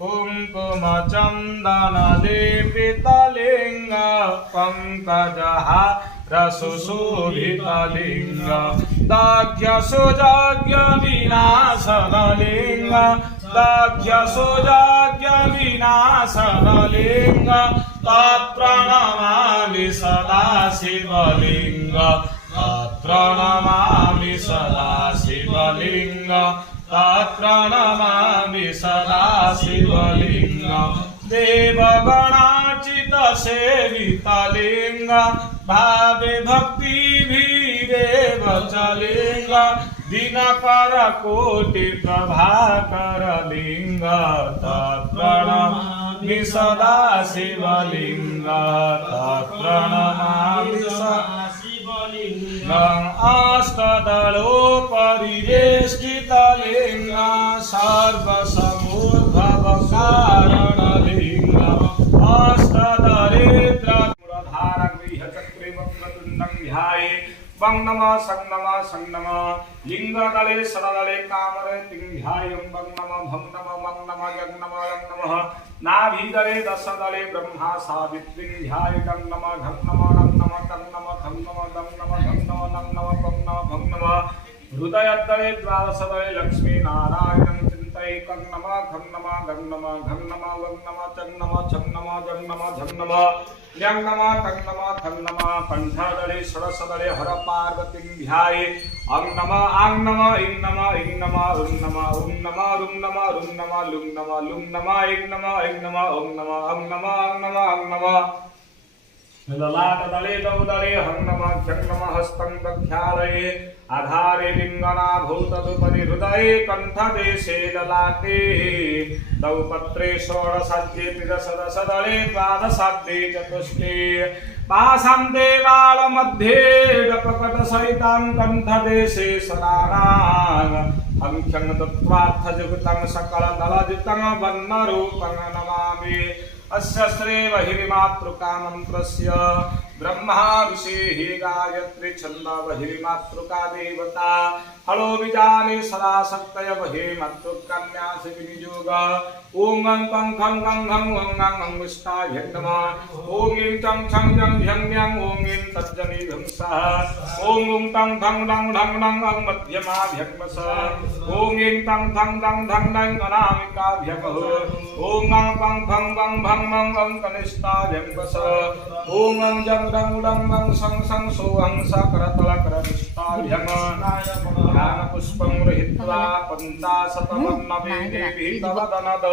कुङ्कुमचन्दनलेपितलिङ्ग पङ्कजहारसुशोभितलिङ्ग दाह्यसुजाज्ञविनाशनलिङ्ग दाह्यसुजाज्ञविनाशनलिङ्ग तत्प्रणमामि सदा शिवलिङ्ग तत्प्रणमामि सदा शिवलिङ्ग तत्प्रणमामि सदा शिवलिङ्ग देवगणार्चित सेवितलिङ्ग भावे भक्तिभिरेव चलिङ्ग दिनकर कोटि प्रभाकर लिङ्ग तत्प्रणमामि सदा शिवलिङ्ग तत्प्रणमामि सदा अष्टदलोपरिवेष्टितलिङ्ग सर्वसमुद्भवकारणलिङ्ग अष्टदरिद्रधारगृहचक्रिवक्रतुण्डं ध्याये वं नमः सं नमः सं नमः लिङ्गदले सददले कामरे तिं ध्यायं वं नमः भं नमः मं नमः जं नमः लं नमः नाभिदले दशदले ब्रह्मा सावित्रीं ध्यायं नमः घं नमः लं नमः तं नमः खं नमः दं नमः घं नमः लं नमः पं नमः भं नमः हृदयदले द्वादशदले लक्ष्मीनारायणं चिन्तयेकं नमः घं नमः गं नमः घं नमः वं नमः चं नमः छं नमः जं नमः झं नमः ल्यं नमः तं नमः खं नमः कंठदले षडशदले हर पार्वतीं ध्याये अं नमः आं नमः ईं नमः ईं नमः उं नमः उं नमः रुं नमः रुं नमः लुं नमः लुं नमः ईं नमः ॐ नमः अं नमः अं नमः अं नमः ललाटदले दौदले हं नमः ख्यं नमः हस्तं प्रख्यालये आधारे लिङ्गनाभूतदुपरि हृदये कण्ठदेशे ललाटे दौपत्रे षोडशाद्ये त्रिदशदशदले द्वादशाद्ये चतुष्टे पाशान्ते बालमध्ये गपकटसहितं कण्ठदेशे सदानां हं ख्यं दत्त्वार्थजगुतं सकलदलजितं वर्णरूपं नमामि अस्य श्री बहिर्मातृका मंत्रस्य ब्रह्मा ऋषिः गायत्री छन्द बहिर्मातृका देवता हलो बीजानि सदा शक्तय बहिर्मातृकन्यासि विनियोग ॐ गं पं खं गं घं वं गं गं विष्णाय नमः ॐ ईं चं छं जं झं ञं ॐ ईं तज्जनि भंसः ॐ ॐ तं धं ढं ढं ढं अं मध्यमाभ्यग्मस ॐ ईं तं धं ढं ढं ढं अनामिकाभ्यगः ॐ गं पं खं गं भं मं गं कनिष्ठाभ्यग्मस ॐ अं जं डं डं मं सं सं सोऽहं सकरतलकरनिष्ठाभ्यम पुष्पं गृहीत्वा पञ्चाशतमन्नवे देवी तव दनद